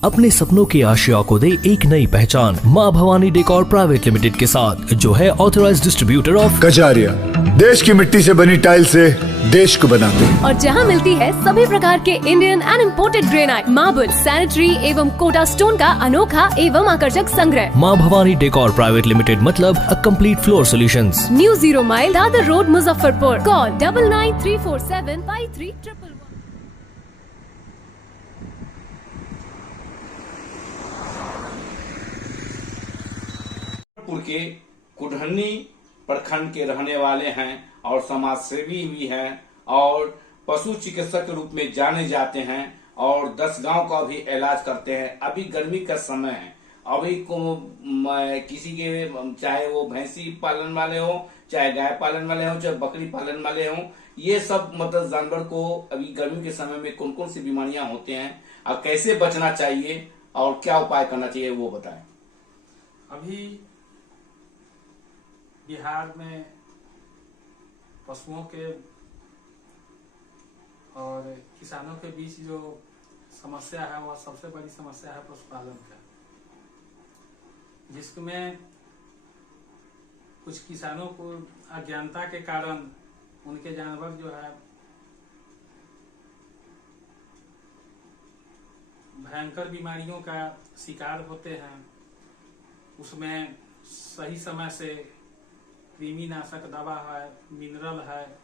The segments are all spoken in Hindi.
अपने सपनों की आशिया को दे एक नई पहचान माँ भवानी डेकोर प्राइवेट लिमिटेड के साथ, जो है ऑथराइज्ड डिस्ट्रीब्यूटर ऑफ कजारिया। देश की मिट्टी से बनी टाइल से देश को बनाते हैं। और जहाँ मिलती है सभी प्रकार के Indian and imported granite, marble, sanitary एवं कोटा स्टोन का अनोखा एवं आकर्षक संग्रह। माँ भवानी डेकोर प्राइवेट लिमिटेड मतलब a complete floor solutions. New 0 mile Dadar road, Muzaffarpur. Call 9934753111। के कुढ़नी प्रखंड के रहने वाले हैं और समाज सेवी भी हैं और पशु चिकित्सक के रूप में जाने जाते हैं और 10 गांव का भी इलाज करते हैं। अभी गर्मी का समय है, अभी किसी के चाहे वो भैंसी पालन वाले हो, चाहे गाय पालन वाले हो, चाहे बकरी पालन वाले हो, ये सब मतलब जानवर को अभी गर्मी के समय में कौन कौन सी बीमारियां होते हैं और कैसे बचना चाहिए और क्या उपाय करना चाहिए वो बताएं। अभी बिहार में पशुओं के और किसानों के बीच जो समस्या है वह सबसे बड़ी समस्या है पशुपालन का, जिसमें कुछ किसानों को अज्ञानता के कारण उनके जानवर जो है भयंकर बीमारियों का शिकार होते हैं। उसमें सही समय से कृमिनाशक दवा है, मिनरल है,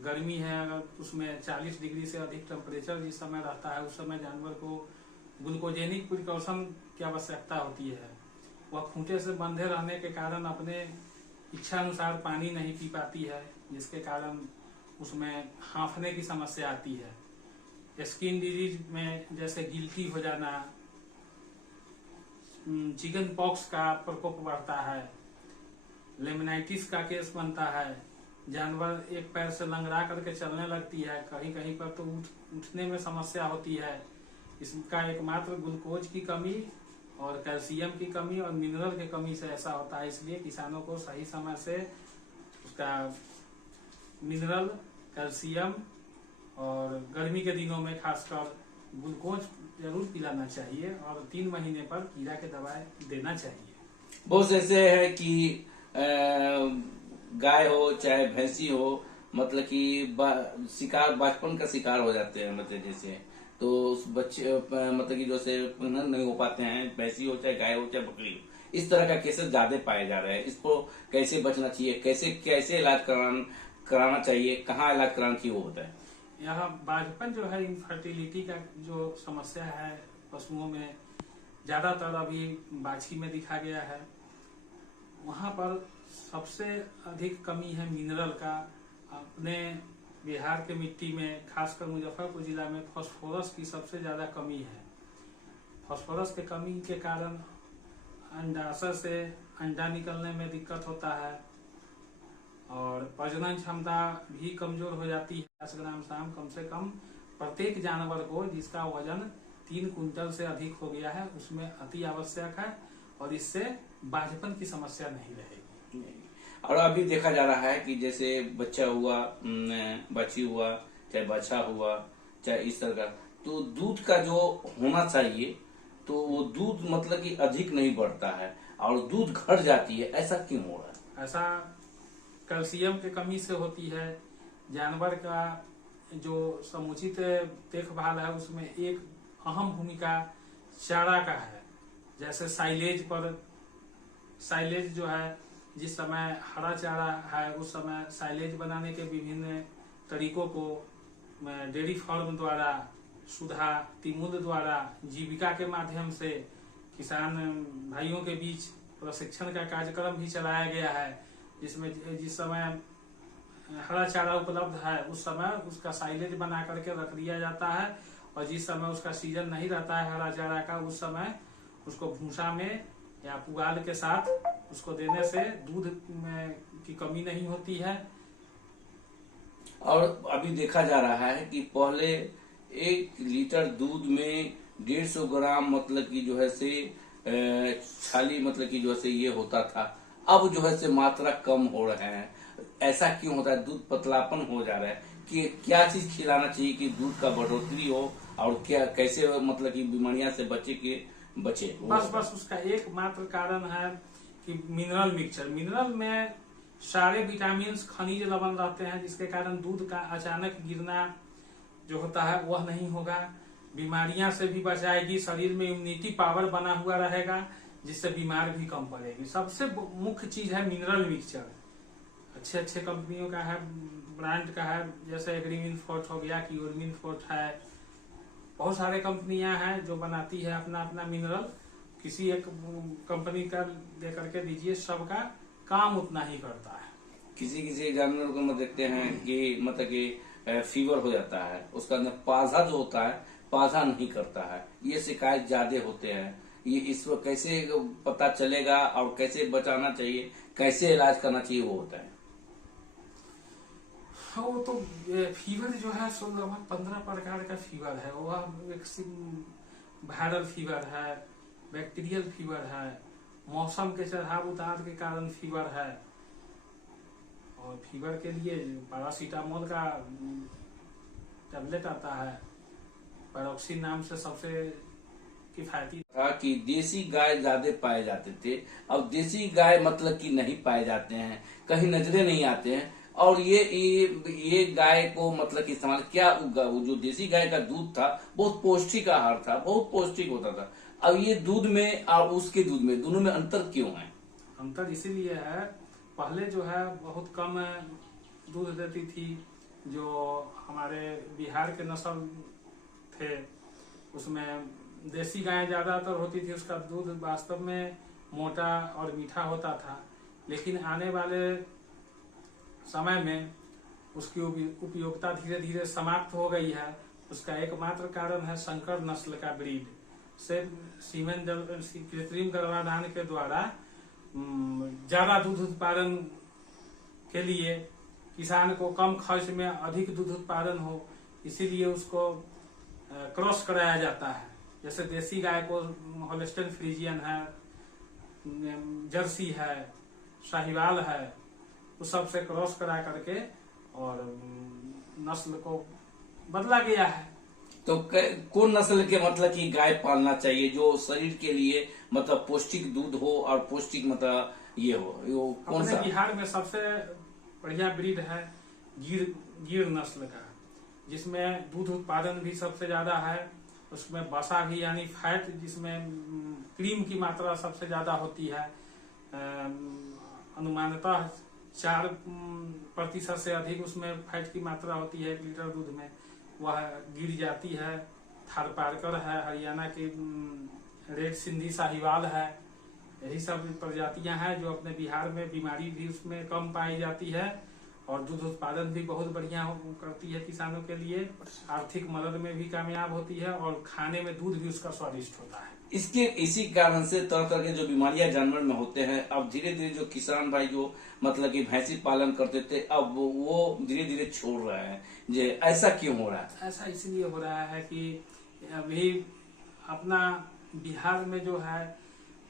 गर्मी है, अगर उसमें 40 डिग्री से अधिक टेम्परेचर जिस समय रहता है उस समय जानवर को ग्लूकोजेनिक प्रिकॉशन की आवश्यकता होती है। वह खूंटे से बंधे रहने के कारण अपने इच्छा अनुसार पानी नहीं पी पाती है, जिसके कारण उसमें हांफने की समस्या आती है। स्किन डिजीज में जैसे गिल्टी हो जाना, चिकन पॉक्स का प्रकोप बढ़ता है, लेमनाइटिस का केस बनता है, जानवर एक पैर से लंगड़ा करके चलने लगती है, कहीं कहीं पर तो उठने में समस्या होती है। इसका एकमात्र ग्लूकोज की कमी और कैल्शियम की कमी और मिनरल की कमी से ऐसा होता है। इसलिए किसानों को सही समय से उसका मिनरल, कैल्शियम और गर्मी के दिनों में खासकर ग्लूकोज जरूर पिलाना चाहिए और 3 महीने पर कीड़ा के दवाई देना चाहिए। बहुत ऐसे है कि गाय हो चाहे भैंसी हो, मतलब कि शिकार बचपन का शिकार हो जाते हैं, मतलब जैसे तो उस बच्चे मतलब कि जैसे नहीं हो पाते हैं, भैंसी हो चाहे गाय हो चाहे बकरी हो, इस तरह का केसेस ज्यादा पाए जा रहे हैं। इसको कैसे बचना चाहिए, कैसे कैसे इलाज कराना चाहिए, कहाँ इलाज कराना चाहिए वो बताएं। यहाँ बाजपन जो है, इनफर्टिलिटी का जो समस्या है पशुओं में ज्यादातर अभी बाछी में दिखा गया है। वहाँ पर सबसे अधिक कमी है मिनरल का। अपने बिहार के मिट्टी में खासकर मुजफ्फरपुर जिला में फास्फोरस की सबसे ज्यादा कमी है। फास्फोरस के कमी के कारण अंडाशय से अंडा निकलने में दिक्कत होता है और प्रजनन क्षमता भी कमजोर हो जाती है। 10 ग्राम शाम कम से कम प्रत्येक जानवर को जिसका वजन 3 कुंटल से अधिक हो गया है उसमें अति आवश्यक है और इससे बाझपन की समस्या नहीं रहेगी। और अभी देखा जा रहा है कि जैसे बच्चा हुआ, बच्ची हुआ, चाहे बच्चा हुआ, चाहे इस तरह का, तो दूध का जो होना चाहिए तो वो दूध मतलब कि अधिक नहीं बढ़ता है और दूध घट जाती है। ऐसा क्यों हो रहा है? ऐसा कैल्शियम की कमी से होती है। जानवर का जो समुचित देखभाल है उसमें एक अहम भूमिका चारा का है। जैसे साइलेज जो है, जिस समय हरा चारा है उस समय साइलेज बनाने के विभिन्न तरीकों को डेयरी फार्म द्वारा, सुधा, तिमुल द्वारा, जीविका के माध्यम से किसान भाइयों के बीच प्रशिक्षण का कार्यक्रम भी चलाया गया है, जिसमें जिस समय हरा चारा उपलब्ध है उस समय उसका साइलेज बना करके रख दिया जाता है और जिस समय उसका सीजन नहीं रहता है हरा चारा का उस समय उसको भूसा में या पुआल के साथ उसको देने से दूध की कमी नहीं होती है। और अभी देखा जा रहा है कि पहले 1 लीटर दूध में 150 ग्राम मतलब कि जो है से छाली मतलब कि जो है से ये होता था, अब जो है से मात्रा कम हो रहे हैं। ऐसा क्यों होता है? दूध पतलापन हो जा रहा है कि क्या चीज खिलाना चाहिए कि दूध का बढ़ोतरी हो और क्या कैसे मतलब कि बीमारियां से बचे बस उसका एकमात्र कारण है कि मिनरल मिक्सचर। मिनरल में सारे विटामिन खनिज लवण रहते हैं, जिसके कारण दूध का अचानक गिरना जो होता है वह नहीं होगा। बीमारियां से भी बचाएगी, शरीर में इम्यूनिटी पावर बना हुआ रहेगा, जिससे बीमार भी कम पड़ेगी। सबसे मुख्य चीज है मिनरल मिक्सचर। अच्छे कंपनियों का है, ब्रांड का है, जैसे एग्रीमिन फोर्ट हो गया, क्योरमिन फोर्ट है। बहुत सारे कंपनियां हैं जो बनाती है अपना अपना मिनरल। किसी एक कंपनी का दे करके दीजिए, सबका काम उतना ही करता है। किसी जानवर को हम देखते हैं कि मतलब कि फीवर हो जाता है, उसका अंदर पाजा जो होता है पाजा नहीं करता है, ये शिकायत ज्यादा होते हैं। ये इसको कैसे पता चलेगा और कैसे बचाना चाहिए, कैसे इलाज करना चाहिए, वो होता है। वो तो फीवर जो है 16-15 प्रकार का फीवर है। वह एक वायरल फीवर है, बैक्टीरियल फीवर है, मौसम के चढ़ाव उतार के कारण फीवर है। और फीवर के लिए पैरासीटामोल का टैबलेट आता है, पैरोक्सिन नाम से सबसे किफायती था कि देसी गाय ज्यादा पाए जाते थे। अब देसी गाय मतलब कि नहीं पाए जाते हैं, कहीं नजरे नहीं आते हैं। और ये गाय को मतलब कि इस्तेमाल क्या, जो देसी गाय का दूध था बहुत पौष्टिक आहार था, बहुत पौष्टिक होता था। अब ये दूध में और उसके दूध में दोनों में अंतर क्यों है? अंतर इसीलिए है, पहले जो है बहुत कम दूध देती थी। जो हमारे बिहार के नस्ल थे उसमें देसी गाय ज्यादातर होती थी, उसका दूध वास्तव में मोटा और मीठा होता था। लेकिन आने वाले समय में उसकी उपयोगिता धीरे धीरे समाप्त हो गई है। उसका एकमात्र कारण है संकर नस्ल का ब्रीड से सीमेन कृत्रिम गर्भाधान के द्वारा ज्यादा दूध उत्पादन के लिए किसान को कम खर्च में अधिक दूध उत्पादन हो, इसीलिए उसको क्रॉस कराया जाता है। जैसे देसी गाय को होल्स्टीन फ्रीजियन है, जर्सी है, साहिवाल है, उस सब से क्रॉस करा करके और नस्ल को बदला गया है। तो कौन नस्ल के मतलब कि गाय पालना चाहिए जो शरीर के लिए मतलब पौष्टिक दूध हो और पौष्टिक मतलब ये हो, वो कौन सा? बिहार में सबसे बढ़िया ब्रीड है गिर नस्ल का, जिसमें दूध उत्पादन भी सबसे ज्यादा है। उसमें वसा भी यानी फैट, जिसमें क्रीम की मात्रा सबसे ज्यादा होती है। अनुमानतः 4% से अधिक उसमें फैट की मात्रा होती है 1 लीटर दूध में। वह गिर जाती है, थारपारकर है, हरियाणा की रेड सिंधी साहिवाल है। यही सब प्रजातियां हैं जो अपने बिहार में बीमारी भी उसमें कम पाई जाती है और दूध उत्पादन भी बहुत बढ़िया करती है किसानों के लिए। आर्थिक मदद में भी कामयाब होती है और खाने में दूध भी उसका स्वादिष्ट होता है। इसी कारण से तरह तरह के जो बीमारियां जानवर में होते हैं, अब धीरे धीरे जो किसान भाई जो मतलब कि भैंसी पालन करते थे, अब वो धीरे धीरे छोड़ रहे हैं। जे ऐसा क्यों हो रहा है? ऐसा इसलिए हो रहा है कि अभी अपना बिहार में जो है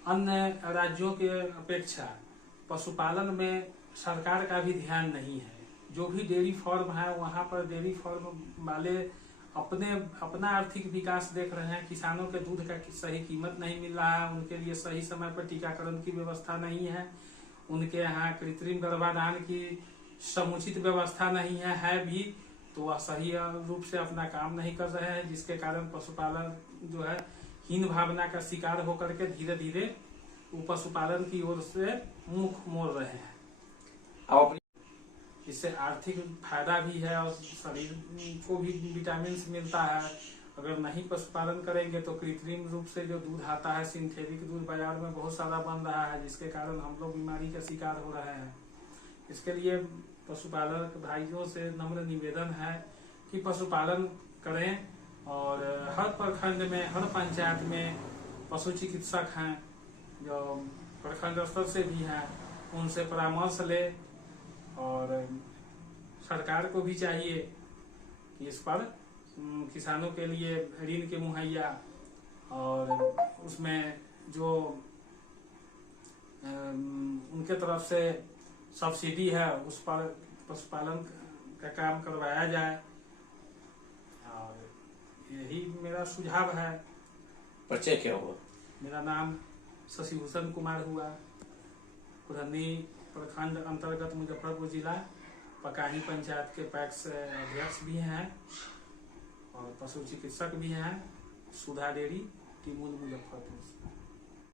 अन्य राज्यों के अपेक्षा पशुपालन में सरकार का भी ध्यान नहीं है। जो भी डेयरी फार्म है वहाँ पर डेयरी फार्म वाले अपना आर्थिक विकास देख रहे हैं। किसानों के दूध का सही कीमत नहीं मिल रहा है, उनके लिए सही समय पर टीकाकरण की व्यवस्था नहीं है, उनके यहाँ कृत्रिम गर्भाधान की समुचित व्यवस्था नहीं है भी तो वह सही रूप से अपना काम नहीं कर रहे हैं, जिसके कारण पशुपालन जो है हीन भावना का शिकार होकर के धीरे धीरे वो पशुपालन की ओर से मुख मोड़ रहे हैं। इससे आर्थिक फायदा भी है और शरीर को भी विटामिन मिलता है। अगर नहीं पशुपालन करेंगे तो कृत्रिम रूप से जो दूध आता है, सिंथेटिक दूध बाजार में बहुत सारा बन रहा है, जिसके कारण हम लोग बीमारी का शिकार हो रहे हैं। इसके लिए पशुपालक भाइयों से नम्र निवेदन है कि पशुपालन करें और हर प्रखंड में, हर पंचायत में पशु चिकित्सक हैं जो प्रखंड स्तर से भी हैं, उनसे परामर्श ले। और सरकार को भी चाहिए कि इस पर किसानों के लिए ऋण के मुहैया और उसमें जो उनके तरफ से सब्सिडी है उस पर पशुपालन का काम करवाया जाए। और यही मेरा सुझाव है। परिचय क्या हुआ? मेरा नाम शशिभूषण कुमार हुआ, कुरहनी प्रखंड अंतर्गत मुजफ्फरपुर जिला, पकाही पंचायत के पैक्स अध्यक्ष भी हैं और पशु चिकित्सक भी हैं, सुधा डेयरी टीमूल मुजफ्फरपुर।